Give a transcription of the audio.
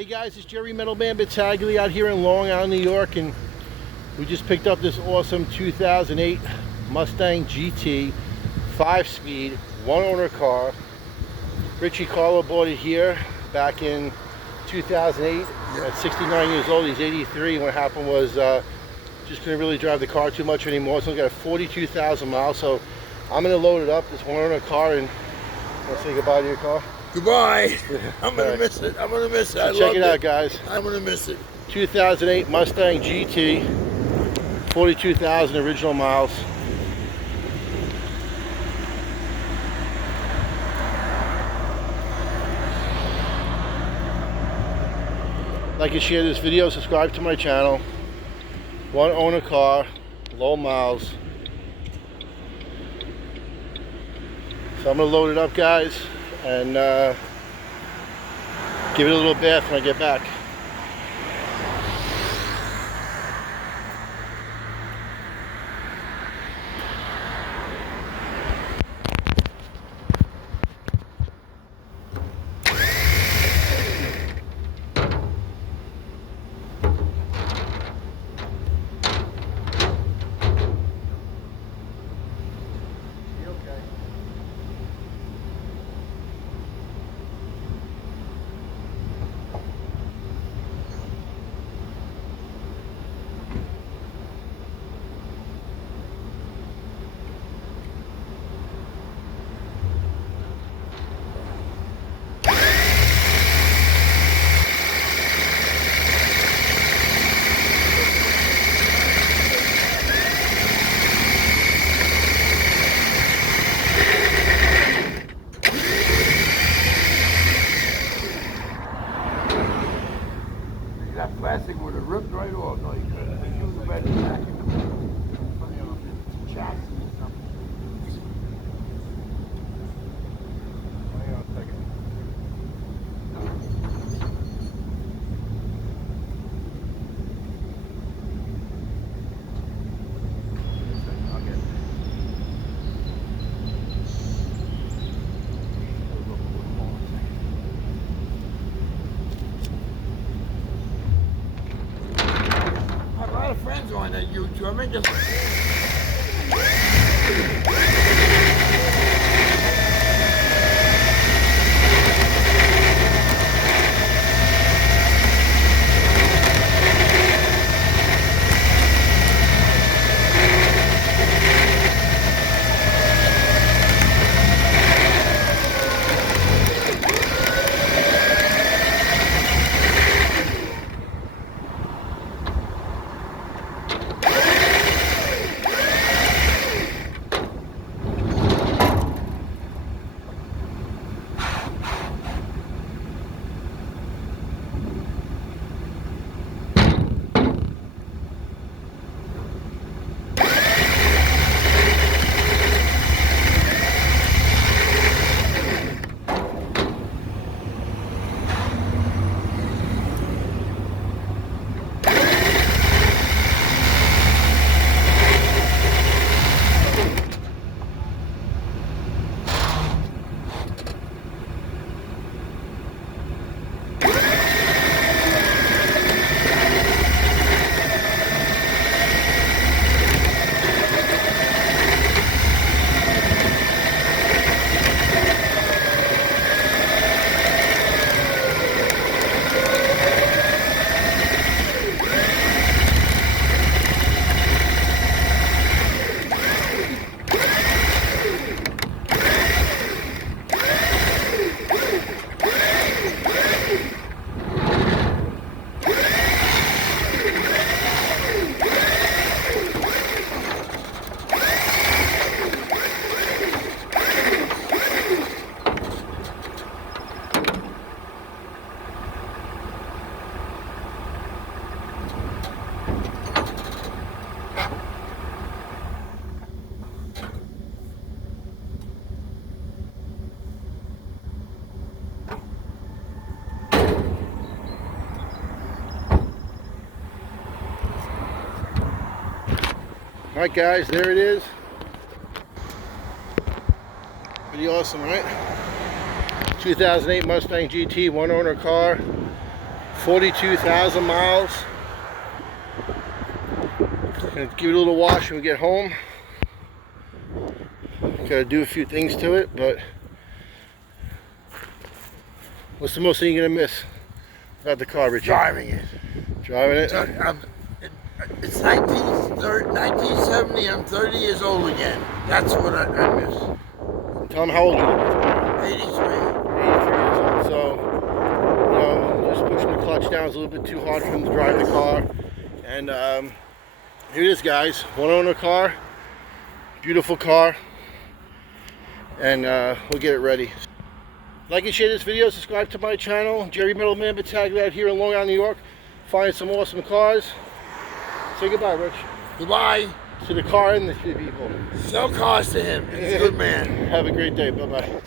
Hey guys, it's Jerry Metalman Battaglia out here in Long Island, New York, and we just picked up this awesome 2008 Mustang GT 5-speed, one-owner car. Ricard bought it here back in 2008 at 69 years old. He's 83, and what happened was just couldn't really drive the car too much anymore. It's only got 42,000 miles, so I'm going to load it up, this one-owner car, and want to say goodbye to your car? Goodbye. I'm going to miss it. I'm going to miss it. So check it out, guys. I'm going to miss it. 2008 Mustang GT, 42,000 original miles. Like and share this video, subscribe to my channel. One owner car, low miles. So I'm going to load it up, guys, and give it a little bath when I get back. That plastic would have ripped right off. No, you couldn't. They used a better jacket. Funny off the chassis or something. Hang on a second. I'll get it. Friends on that YouTube. I mean, just Alright guys, there it is. Pretty awesome, right? 2008 Mustang GT, one owner car, 42,000 miles. Gonna give it a little wash when we get home. Gotta do a few things to it, but what's the most thing you're gonna miss about the car, Richard? Driving it. Driving it? It's 1970. I'm 30 years old again. That's what I miss. Tell them how old you are. 83. 83 years old. So, you know, just pushing the clutch down is a little bit too hard for him to drive the car. And here it is, guys. One owner car. Beautiful car. And we'll get it ready. Like and share this video, subscribe to my channel. Jerry Middleman Battaglia out here in Long Island, New York. Find some awesome cars. Say goodbye, Rich. Goodbye. To the car and the people. Sell cars to him. He's a good man. Have a great day. Bye-bye.